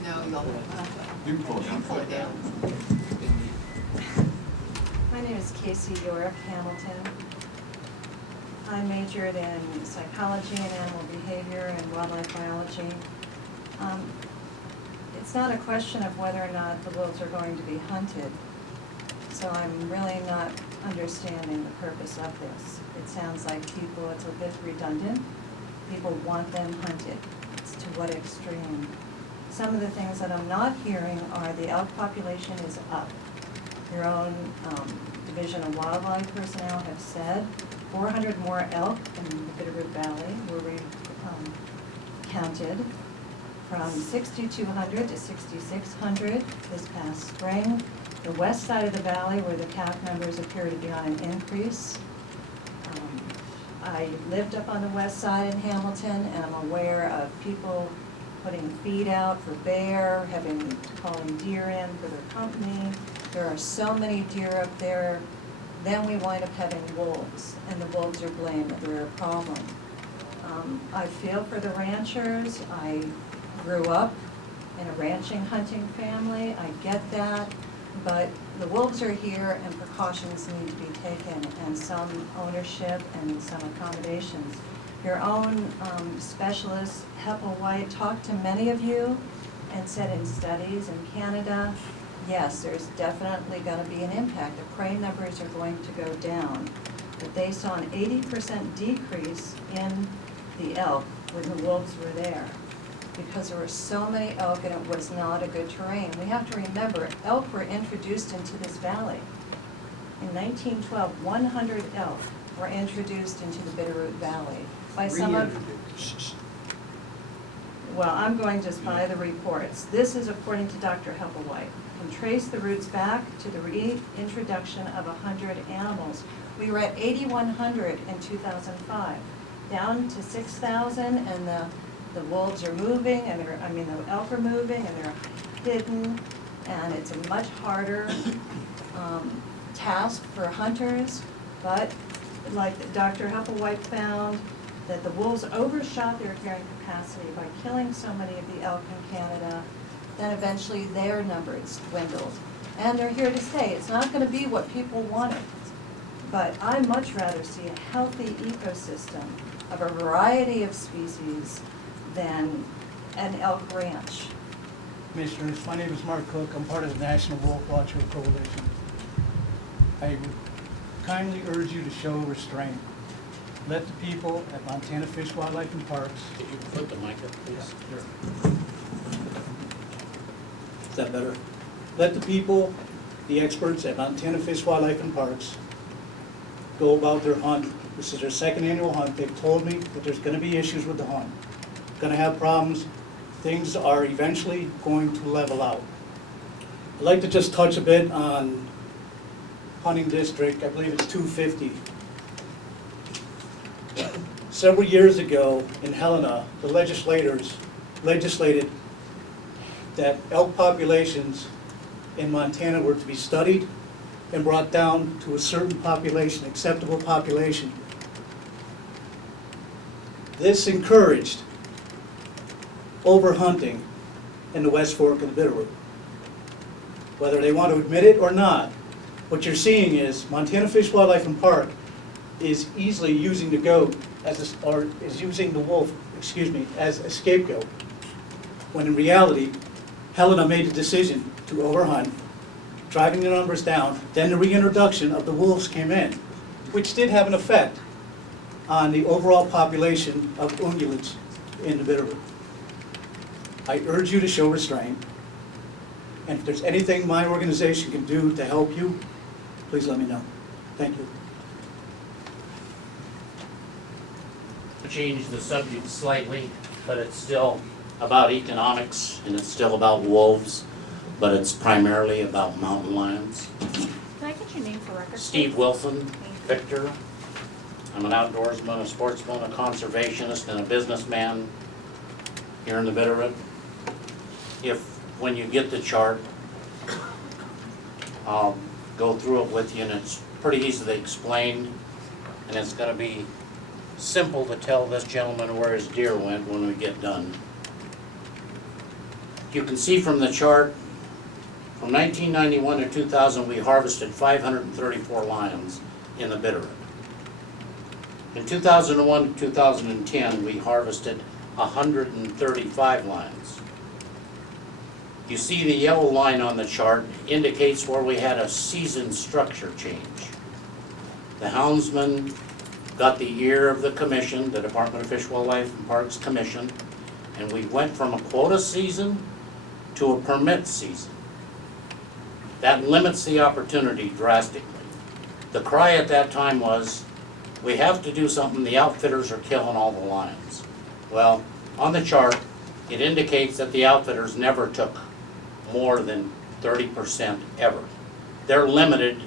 No, you'll You can pull it you down. pull it down. My name is Casey York Hamilton. I majored in psychology and animal behavior and wildlife biology. It's not a question of whether or not the wolves are going to be hunted, so I'm really not understanding the purpose of this. It sounds like people, it's a bit redundant. People want them hunted. It's to what extreme? Some of the things that I'm not hearing are the elk population is up. Your own Division of Wildlife personnel have said 400 more elk in the Bitterroot Valley were counted from 6,200 to 6,600 this past spring. The west side of the valley where the calf numbers appear to be on an increase. I lived up on the west side in Hamilton and I'm aware of people putting feed out for bear, calling deer in for their company. There are so many deer up there. Then we wind up having wolves, and the wolves are blamed. They're a problem. I feel for the ranchers. I grew up in a ranching hunting family. I get that, but the wolves are here and precautions need to be taken and some ownership and some accommodations. Your own specialist, Heppel White, talked to many of you and said in studies in Canada, yes, there's definitely going to be an impact. The prey numbers are going to go down. But they saw an 80% decrease in the elk when the wolves were there because there were so many elk and it was not a good terrain. We have to remember, elk were introduced into this valley. In 1912, 100 elk were introduced into the Bitterroot Valley by some of... Well, I'm going just by the reports. This is according to Dr. Heppel-White. Can trace the roots back to the reintroduction of 100 animals. We were at 8,100 in 2005, down to 6,000, and the wolves are moving, and the elk are moving, and they're hidden, and it's a much harder task for hunters, but like Dr. Heppel-White found, that the wolves overshot their carrying capacity by killing so many of the elk in Canada, then eventually their numbers dwindled. And they're here to stay. It's not going to be what people wanted. But I'd much rather see a healthy ecosystem of a variety of species than an elk ranch. Commissioners, my name is Mark Cook. I'm part of the National Wolf Watcher Coalition. I would kindly urge you to show restraint. Let the people at Montana Fish, Wildlife and Parks. Could you put the mic up, please? Sure. Is that better? Let the people, the experts at Montana Fish, Wildlife and Parks, go about their hunt. This is their second annual hunt. They've told me that there's going to be issues with the hunt. Going to have problems. Things are eventually going to level out. I'd like to just touch a bit on hunting district. I believe it's 250. Several years ago in Helena, the legislators legislated that elk populations in Montana were to be studied and brought down to a certain population, acceptable population. This encouraged overhunting in the West Fork of the Bitterroot. Whether they want to admit it or not, what you're seeing is Montana Fish, Wildlife and Park is easily using the goat is using the wolf, as a scapegoat. When in reality, Helena made the decision to overhunt, driving the numbers down. Then the reintroduction of the wolves came in, which did have an effect on the overall population of ungulates in the Bitterroot. I urge you to show restraint, and if there's anything my organization can do to help you, please let me know. Thank you. Change the subject slightly, but it's still about economics and it's still about wolves, but it's primarily about mountain lions. Can I get your name for record? Steve Wilson, Victor. I'm an outdoorsman, a sportsman, a conservationist, and a businessman here in the Bitterroot. When you get the chart, I'll go through it with you, and it's pretty easily explained, and it's going to be simple to tell this gentleman where his deer went when we get done. You can see from the chart, from 1991 to 2000, we harvested 534 lions in the Bitterroot. In 2001 to 2010, we harvested 135 lions. You see the yellow line on the chart indicates where we had a season structure change. The houndsman got the ear of the commission, the Department of Fish, Wildlife and Parks Commission, and we went from a quota season to a permit season. That limits the opportunity drastically. The cry at that time was, we have to do something, the outfitters are killing all the lions. Well, on the chart, it indicates that the outfitters never took more than 30% ever. They're limited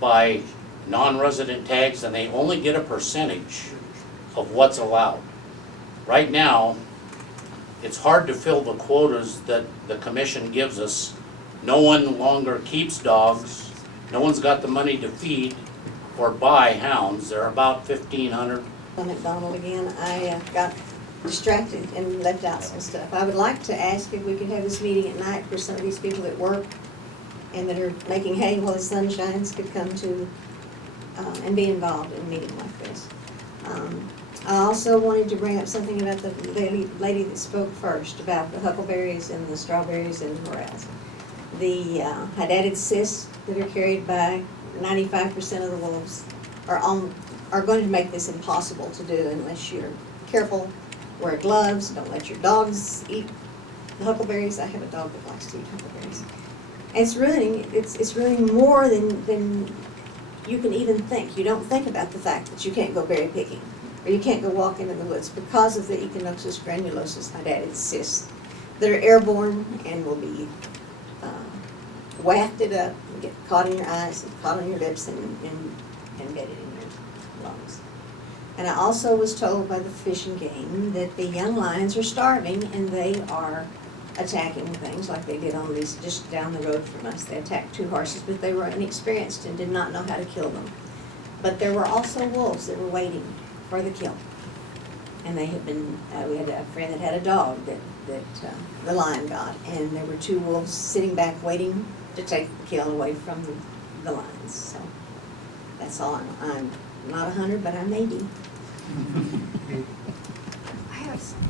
by non-resident tags, and they only get a percentage of what's allowed. Right now, it's hard to fill the quotas that the commission gives us. No one longer keeps dogs. No one's got the money to feed or buy hounds. They're about 1,500. McDonald again. I got distracted and left out some stuff. I would like to ask if we could have this meeting at night for some of these people at work and that are making hay while the sun shines could come to and be involved in a meeting like this. I also wanted to bring up something about the lady that spoke first about the huckleberries and the strawberries and the morels. The hydatid cysts that are carried by 95% of the wolves are going to make this impossible to do unless you're careful, wear gloves, don't let your dogs eat the huckleberries. I have a dog that likes to eat huckleberries. And it's ruining more than you can even think. You don't think about the fact that you can't go berry picking or you can't go walking in the woods because of the Echinococcus granulosus hydatid cysts that are airborne and will be wafted up and get caught in your eyes and caught on your lips and get it in your lungs. And I also was told by the Fish and Game that the young lions are starving and they are attacking things like they did on these just down the road from us. They attacked 2 horses, but they were inexperienced and did not know how to kill them. But there were also wolves that were waiting for the kill. And they had been, we had a friend that had a dog that the lion got, and there were 2 wolves sitting back waiting to take the kill away from the lions. So that's all. I'm not a hunter, but I may be. I have